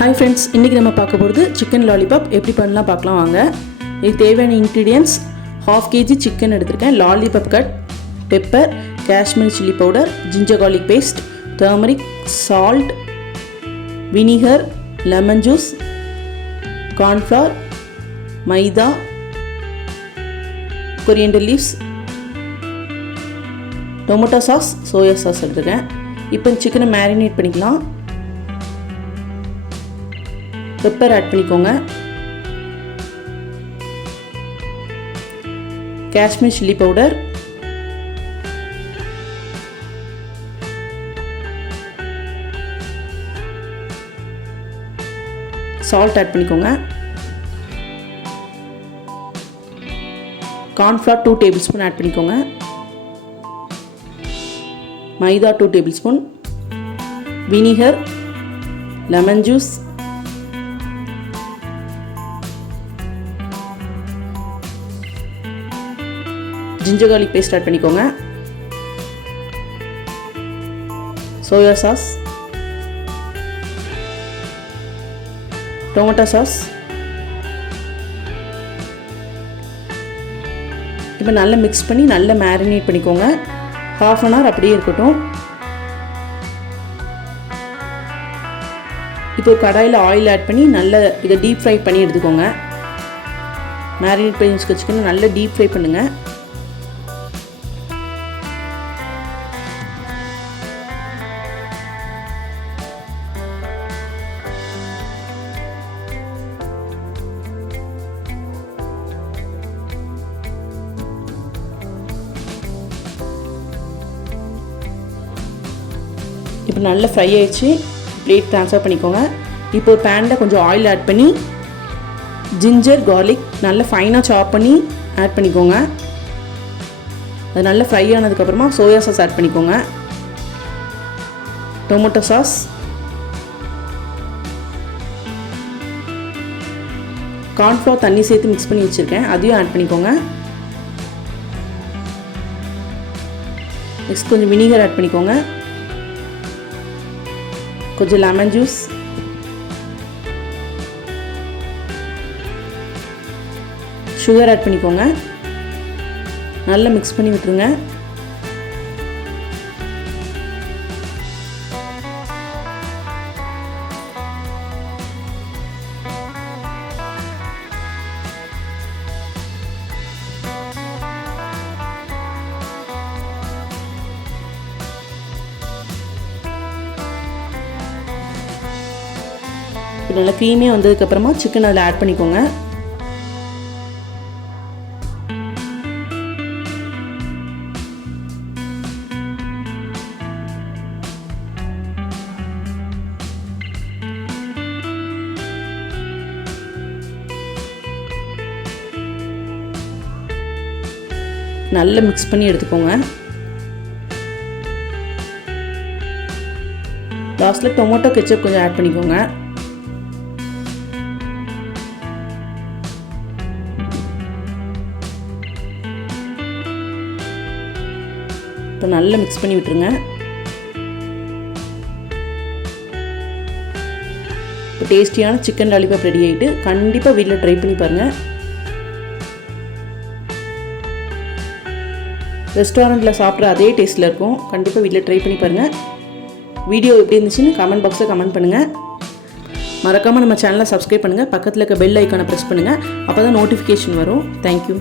Hi friends, இன்னைக்கு நம்ம பார்க்க போறது chicken lollipop எப்படி பண்ணலாம் பார்க்கலாம் வாங்க. இதுக்கு தேவையான ingredients 1/2 kg chicken எடுத்துர்க்கேன், lollipop cut, pepper, cashmere chili powder, ginger garlic paste, turmeric, salt, vinegar, lemon juice, corn flour, maida, coriander leaves, tomato sauce, soya sauce எடுத்துர்க்கேன். இப்போ chicken marinate பண்ணிக்கலாம். பெப்பர் ஆட் பண்ணிக்கோங்க. Kashmir chilli powder, salt add பண்ணிக்கோங்க. Cornflour 2 tablespoon add பண்ணிக்கோங்க. மைதா 2 tablespoon, vinegar, lemon juice, ginger garlic paste add பண்ணிக்கோங்க. soya sauce, tomato sauce. இப்போ நல்லா mix பண்ணி நல்லா marinate பண்ணிக்கோங்க. half an hour அப்படியே இருக்கட்டும். இப்போ கடாயில ஆயில் ஆட் பண்ணி நல்லா இத டீப் ஃப்ரை பண்ணி எடுத்துக்கோங்க. marinate பண்ணி வச்சுக்கணும், நல்லா டீப் ஃப்ரை பண்ணுங்க. இப்போ நல்லா ஃப்ரை ஆயிடுச்சு, பிளேட் ட்ரான்ஸ்ஃபர் பண்ணிக்கோங்க. இப்போ பேனில் கொஞ்சம் ஆயில் ஆட் பண்ணி ஜிஞ்சர் கார்லிக் நல்லா ஃபைனாக சாப் பண்ணி ஆட் பண்ணிக்கோங்க. அது நல்லா ஃப்ரை ஆனதுக்கப்புறமா சோயா சாஸ் ஆட் பண்ணிக்கோங்க. டொமேட்டோ சாஸ், கார்ன்ஃப்ளவர் தண்ணி சேர்த்து மிக்ஸ் பண்ணி வச்சுருக்கேன், அதையும் ஆட் பண்ணிக்கோங்க. நெக்ஸ்ட் கொஞ்சம் வினிகர் ஆட் பண்ணிக்கோங்க. கொஞ்சம் லெமன் ஜூஸ், சுகர் ஆட் பண்ணிக்கோங்க. நல்லா மிக்ஸ் பண்ணி விட்டுருங்க. நல்லா க்ரீமியாக வந்ததுக்கப்புறமா சிக்கன் அதில் ஆட் பண்ணிக்கோங்க. நல்லா மிக்ஸ் பண்ணி எடுத்துக்கோங்க. லாஸ்ட்டில் டொமேட்டோ கெச்சப் கொஞ்சம் ஆட் பண்ணிக்கோங்க. இப்போ நல்லா மிக்ஸ் பண்ணி விட்டுருங்க. இப்போ டேஸ்டியான சிக்கன் லாலிபாப் ரெடி ஆகிட்டு, கண்டிப்பாக வீட்டில் ட்ரை பண்ணி பாருங்கள். ரெஸ்டாரண்ட்டில் சாப்பிட்ற அதே டேஸ்ட்டில் இருக்கும். கண்டிப்பாக வீட்டில் ட்ரை பண்ணி பாருங்கள். வீடியோ எப்படி இருந்துச்சுன்னு கமெண்ட் பாக்ஸில் கமெண்ட் பண்ணுங்கள். மறக்காமல் நம்ம சேனலை சப்ஸ்கிரைப் பண்ணுங்கள். பக்கத்தில் இருக்க பெல் ஐக்கானை ப்ரெஸ் பண்ணுங்கள். அப்போ தான் நோட்டிஃபிகேஷன் வரும். தேங்க்யூ.